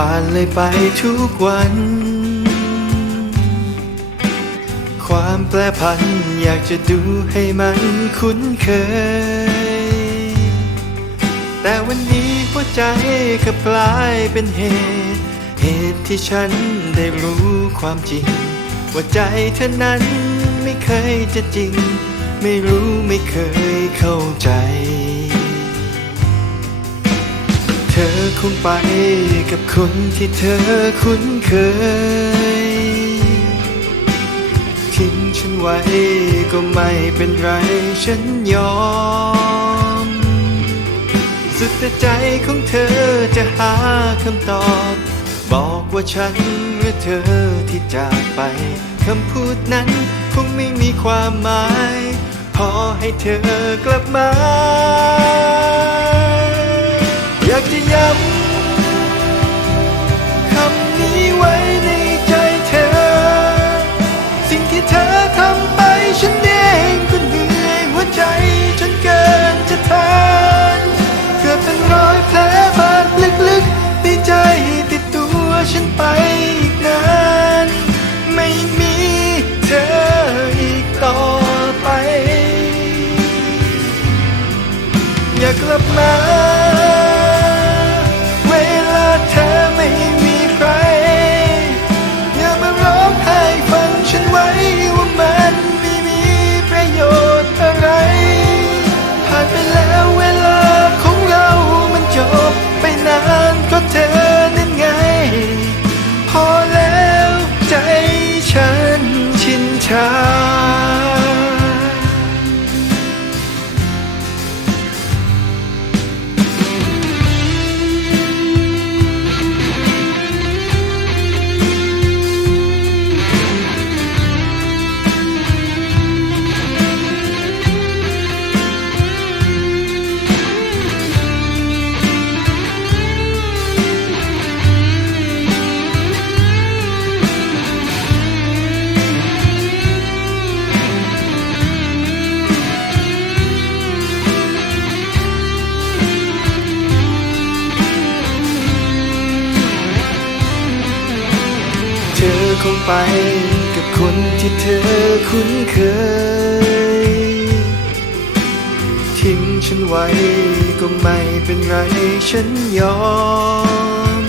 ผ่านเลยไปทุกวัน ความแปรผันอยากจะดูให้มันคุ้นเคย แต่วันนี้หัวใจกลับกลายเป็นเหตุ เหตุที่ฉันได้รู้ความจริง ว่าใจเธอนั้นไม่เคยจะจริง ไม่รู้ไม่เคยเข้าใจ ธอคงไปกับคนที่เธอคุ้นเคย ทิ้งฉันไว้ก็ไม่เป็นไรฉันยอม สุดแต่ใจของเธอจะหาคำตอบ บอกว่าฉันหรือเธอที่จากไปคำพูดนั้นคงไม่มีความหมาย พอให้เธอกลับมาากจะย้ำคำนี้ไว้ในใจเธอ สิ่งที่เธอทำไปฉันเองก็เหนื่อยหัวใจจนเกินจะทานเกิดเป็นรอยแผลบาดลึกๆในใจติดตัวฉันไปอีกนานไม่มีเธออีกต่อไป อยากกลับมา คงไปกับคนที่เธอคุ้นเคย ทิ้งฉันไว้ก็ไม่เป็นไรฉันยอม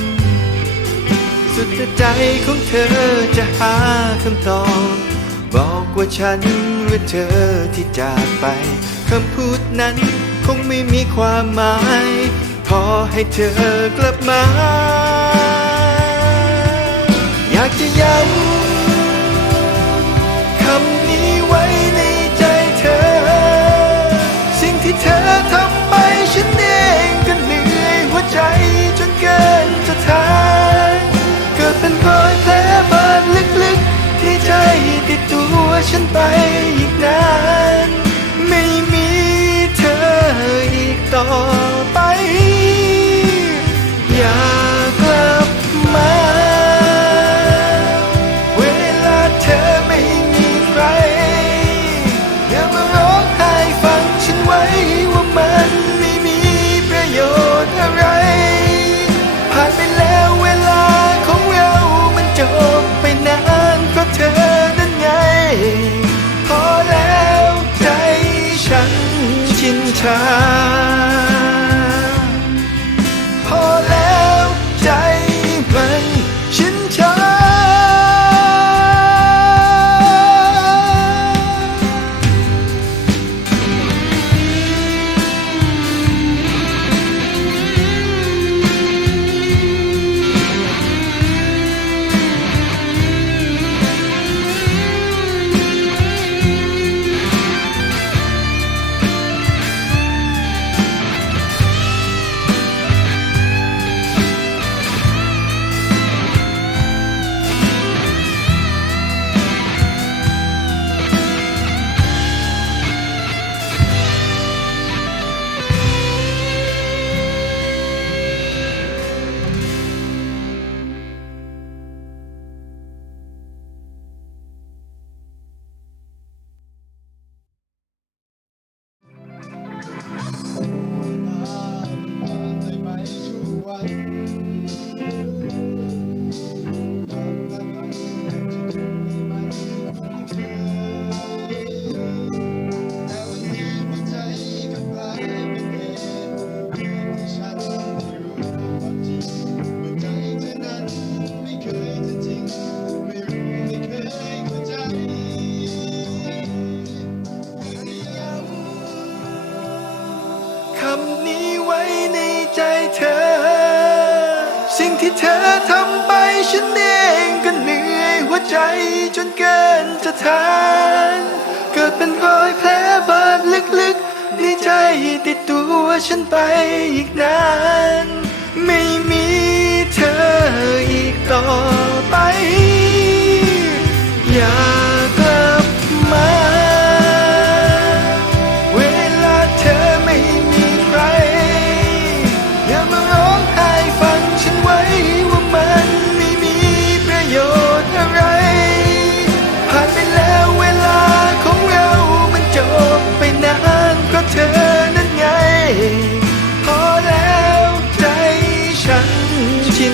สุดใจของเธอจะหาคำตอบ บอกว่าฉันหรือเธอที่จากไปคำพูดนั้นคงไม่มีความหมาย พอให้เธอกลับมาอยากจะ คำนี้ไว้ในใจเธอ สิ่งที่เธอทำไปฉันเองก็เหนื่อยหัวใจจนเกินจะทานเกิดเป็นรอยแผลบาดลึกๆ ที่ใจติดตัวฉันไป จเธอ สิ่งที่เธอทำไปฉันเองก็เหนื่อยหัวใจจนเกินจะทาน เกิดเป็นรอยแผลบาดลึกๆในใจติดตัวฉันไปอีกนาน ไม่มีเธออีกต่อไป กิ